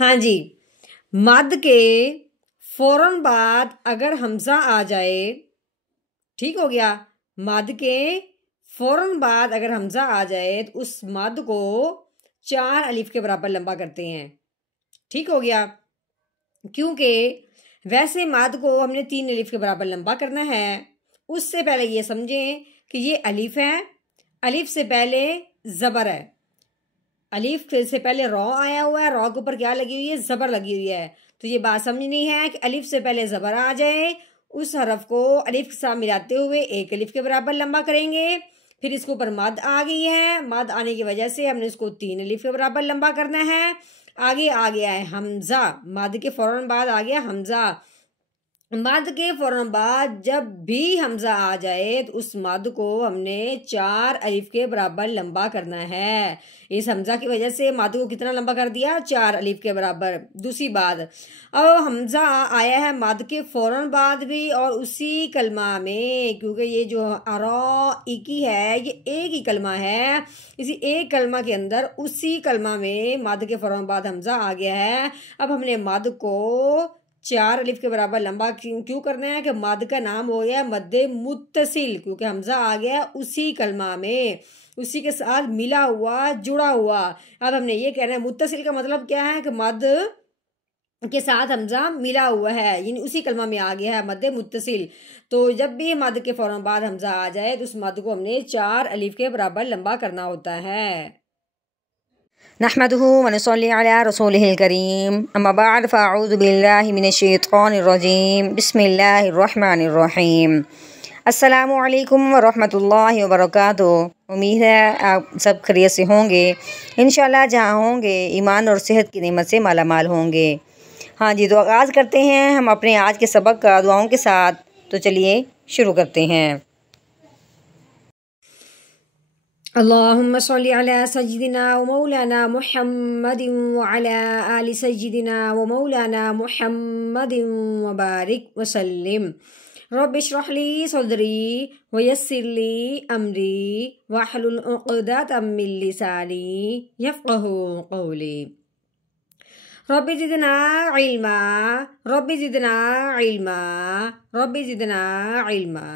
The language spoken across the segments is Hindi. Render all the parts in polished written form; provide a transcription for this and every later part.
हाँ जी, मद के फौरन बाद अगर हमजा आ जाए, ठीक हो गया। मद के फौरन बाद अगर हमजा आ जाए तो उस मद को 4 अलिफ के बराबर लंबा करते हैं, ठीक हो गया। क्योंकि वैसे मद को हमने 3 अलिफ के बराबर लंबा करना है। उससे पहले ये समझें कि ये अलिफ है, अलिफ से पहले जबर है, अलिफ से पहले रॉ आया हुआ है, रॉ के ऊपर क्या लगी हुई है, जबर लगी हुई है। तो ये बात समझनी है कि अलिफ से पहले जबर आ जाए, उस हरफ को अलिफ के साथ मिलाते हुए 1 अलिफ के बराबर लंबा करेंगे। फिर इसके ऊपर मद आ गई है, मद आने की वजह से हमने इसको 3 अलिफ के बराबर लंबा करना है। आगे आ गया है हमजा, मद के फौरन बाद आ गया हमजा। मद के फौरन बाद जब भी हमजा आ जाए तो उस मद को हमने 4 अलिफ के बराबर लंबा करना है। इस हमजा की वजह से मद को कितना लंबा कर दिया, 4 अलिफ के बराबर। दूसरी बात, अब हमजा आया है मद के फौरन बाद भी और उसी कलमा में, क्योंकि ये जो अराइकी है ये एक ही कलमा है, इसी एक कलमा के अंदर उसी कलमा में मद के फौरन बाद हमजा आ गया है। अब हमने मद को 4 अलिफ के बराबर लंबा क्यों करना है कि मद का नाम हो गया मद्दे मुत्तसिल, क्योंकि हमजा आ गया उसी कलमा में, उसी के साथ मिला हुआ, जुड़ा हुआ। अब हमने ये कहना है मुत्तसिल का मतलब क्या है कि मद के साथ हमजा मिला हुआ है, यानी उसी कलमा में आ गया है मद्दे मुत्तसिल। तो जब भी मद के फौरन बाद हमजा आ जाए तो उस मद को हमने 4 अलिफ के बराबर लंबा करना होता है। नहमदुहु व नुसल्ली अला रसूलिहिल करीम, अम्मा बाद फ़अऊज़ु बिल्लाहि मिनश्शैतानिर रजीम, बिस्मिल्लाहिर रहमानिर रहीम। अस्सलामु अलैकुम व रहमतुल्लाहि व बरकातुहू। उम्मीद है आप सब खैरियत से होंगे। इंशाल्लाह जहाँ होंगे ईमान और सेहत की नेमत से माला माल होंगे। हाँ जी, तो आगाज़ करते हैं हम अपने आज के सबक का दुआओं के साथ। तो चलिए शुरू करते हैं। अल्लाहुम्मा सल्ली अला सय्यिदिना व मौलाना मुहम्मदिन व अला आलि सय्यिदिना व मौलाना मुहम्मदिन व बारिक व सल्लिम। रब्बि इश्रह ली सदरी व यस्सिर ली अमरी वहलुल उक़दतम मिन लिसानी यफ़क़हू क़ौली। Rabbi ज़िदना इल्मा, rabbi ज़िदना इल्मा, rabbi ज़िदना इल्मा।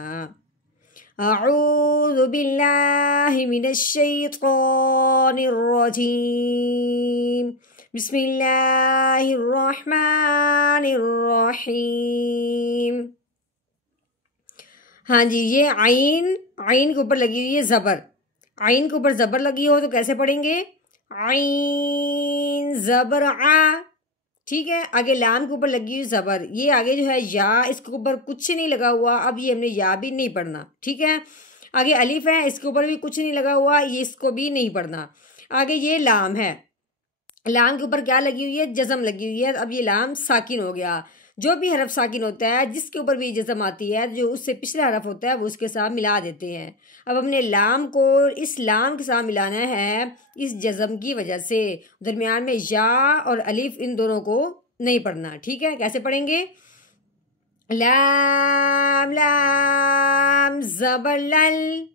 अऊज़ु बिल्लाहि मिनश्शैतानिर रजीम, बिस्मिल्लाहिर रहमानिर रहीम। हाँ जी, ये आइन, आइन के ऊपर लगी हुई है जबर। आइन के ऊपर जबर लगी हो तो कैसे पढ़ेंगे, आइन जबर आ, ठीक है। आगे लाम के ऊपर लगी हुई जबर, ये आगे जो है या, इसके ऊपर कुछ नहीं लगा हुआ, अब ये हमने या भी नहीं पढ़ना, ठीक है। आगे अलिफ है, इसके ऊपर भी कुछ नहीं लगा हुआ, ये इसको भी नहीं पढ़ना। आगे ये लाम है, लाम के ऊपर क्या लगी हुई है, जज़म लगी हुई है। अब ये लाम साकिन हो गया। जो भी हरफ साकिन होता है जिसके ऊपर भी जज़म आती है, जो उससे पिछला हरफ होता है वो उसके साथ मिला देते हैं। अब हमने लाम को इस लाम के साथ मिलाना है इस जज़म की वजह से। दरमियान में या और अलिफ इन दोनों को नहीं पढ़ना, ठीक है। कैसे पढ़ेंगे, लाम लाम ज़बर लल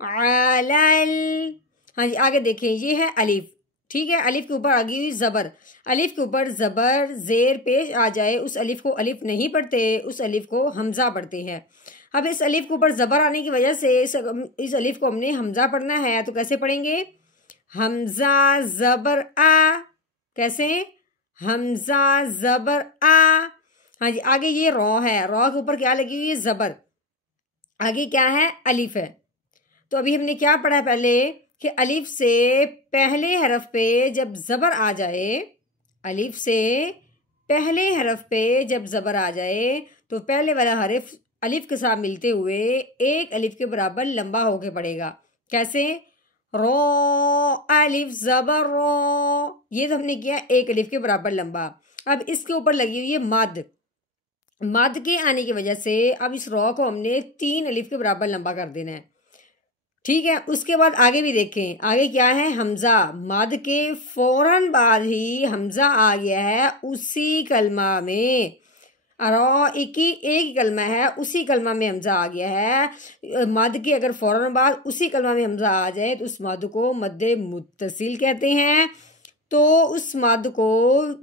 अलल। हाँ जी, आगे देखें, ये है अलिफ, ठीक है। अलिफ के ऊपर आ गई हुई जबर, अलिफ के ऊपर जबर जेर पेश आ जाए उस अलिफ को अलिफ नहीं पढ़ते, उस अलिफ को हमजा पढ़ते हैं। अब इस अलिफ के ऊपर जबर आने की वजह से इस अलिफ को हमने हमजा पढ़ना है, तो कैसे पढ़ेंगे, हमजा जबर आ। कैसे, हमजा जबर आ। हाँ जी, आगे ये रॉ है, रॉ के ऊपर क्या लगी हुई है, जबर। आगे क्या है, अलिफ है। तो अभी हमने क्या पढ़ा है पहले कि अलिफ से पहले हरफ पे जब जबर आ जाए, अलिफ से पहले हरफ पे जब जबर आ जाए तो पहले वाला हरफ अलिफ के साथ मिलते हुए 1 अलिफ के बराबर लंबा होके पड़ेगा। कैसे, रो अलिफ जबर रो, ये तो हमने किया 1 अलिफ के बराबर लंबा। अब इसके ऊपर लगी हुई है मद, मद के आने की वजह से अब इस रॉ को हमने 3 अलिफ के बराबर लंबा कर देना है, ठीक है। उसके बाद आगे भी देखें, आगे क्या है, हमजा। मद के फौरन बाद ही हमजा आ गया है उसी कलमा में, एक ही कलमा है, उसी कलमा में हमजा आ गया है। मद के अगर फौरन बाद उसी कलमा में हमजा आ जाए तो उस मद को मद्दे मुत्तसिल कहते हैं। तो उस मद को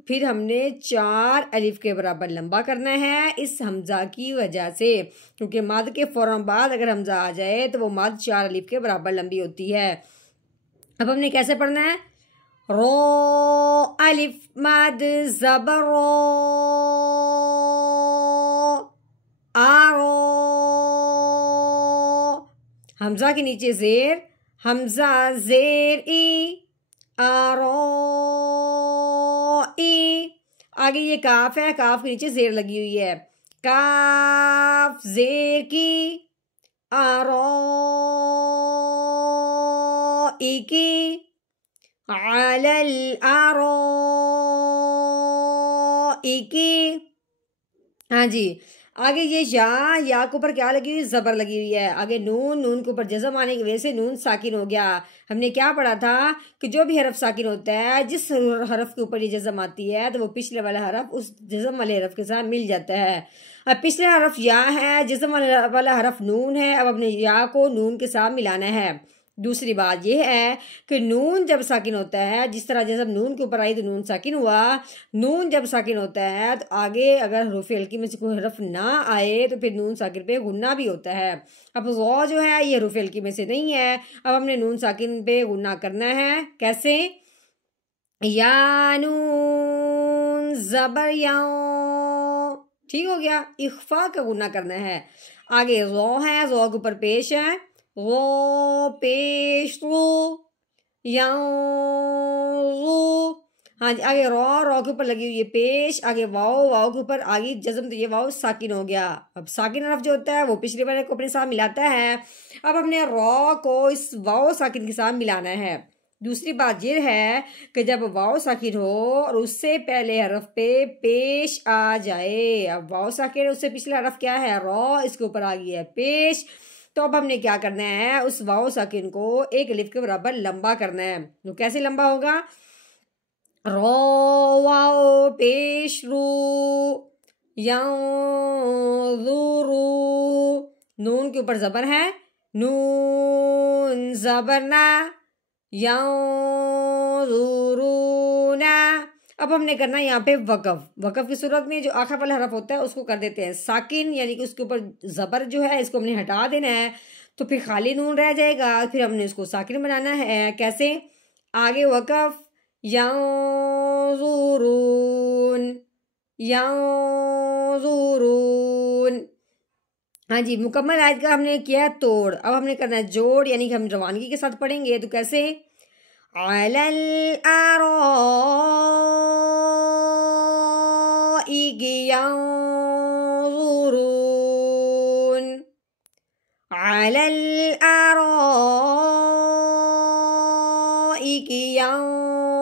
फिर हमने 4 अलिफ के बराबर लंबा करना है इस हमजा की वजह से, क्योंकि मद के फौरन बाद अगर हमजा आ जाए तो वो मद 4 अलिफ के बराबर लंबी होती है। अब हमने कैसे पढ़ना है? रो अलिफ मद ज़बर रो, आरो, हमजा के नीचे जेर, हमजा जेर ई, आरो ई। आगे ये काफ है, काफ के नीचे जेर लगी हुई है, काफ जेर की, आरो ई की, अलल आरो ई की। हाँ जी, आगे ये या के ऊपर क्या लगी हुई? जबर लगी हुई है। आगे नून, नून के ऊपर जज़म आने की वजह से नून साकिन हो गया। हमने क्या पढ़ा था कि जो भी हरफ साकिन होता है, जिस हरफ के ऊपर ये जज़म आती है तो वो पिछले वाला हरफ उस जज़म वाले हरफ के साथ मिल जाता है। अब पिछले हरफ या है, जज़म वाला हरफ नून है। अब अपने या को नून के साथ मिलाना है। दूसरी बात यह है कि नून जब साकिन होता है, जिस तरह जब नून के ऊपर आई तो नून साकिन हुआ, नून जब साकिन होता है तो आगे अगर हरूफ हल्की में से कोई हरफ ना आए तो फिर नून साकिन पे गुन्ना भी होता है। अब ज़ौ जो है ये हरूफ हल्की में से नहीं है। अब हमने नून साकिन पे गुन्ना करना है। कैसे? या नून ज़बर याओ, ठीक हो गया। इख्फा का गुन्ना करना है। आगे ज़ौ है, ज़ौ के ऊपर पेश है, वो पेश रो, हाँ जी। आगे रॉ के ऊपर लगी हुई है पेश, आगे वाओ के ऊपर आगे जज़म, तो ये वाओ साकिन हो गया। अब साकिन हरफ जो होता है वो पिछले वाले को अपने साथ मिलाता है। अब हमने रॉ को इस वाओ साकिन के साथ मिलाना है। दूसरी बात ये है कि जब वाओ साकिन हो और उससे पहले हरफ पे पेश आ जाए, अब वाओ साकिन है, उससे पिछला हरफ क्या है? रॉ, इसके ऊपर आ गई है पेश। तो अब हमने क्या करना है? उस वाओ साकिन को 1 अलिफ के बराबर लंबा करना है। तो कैसे लंबा होगा? रो वाओ पेश रू, नून के ऊपर जबर है, नून जबर ना, ना। अब हमने करना है यहाँ पे वकफ की सूरत में जो आखिर वाला हरफ होता है उसको कर देते हैं साकिन, यानी कि उसके ऊपर जबर जो है इसको हमने हटा देना है, तो फिर खाली नून रह जाएगा। फिर हमने उसको साकिन बनाना है। कैसे? आगे वकफ यांजुरून। हाँ जी, मुकम्मल आयत का हमने किया तोड़। अब हमने करना है जोड़, यानी कि हम रवानगी के साथ पढ़ेंगे। तो कैसे? अलल आराइकी यांजुरून, अलल आराइकी यांजुरून।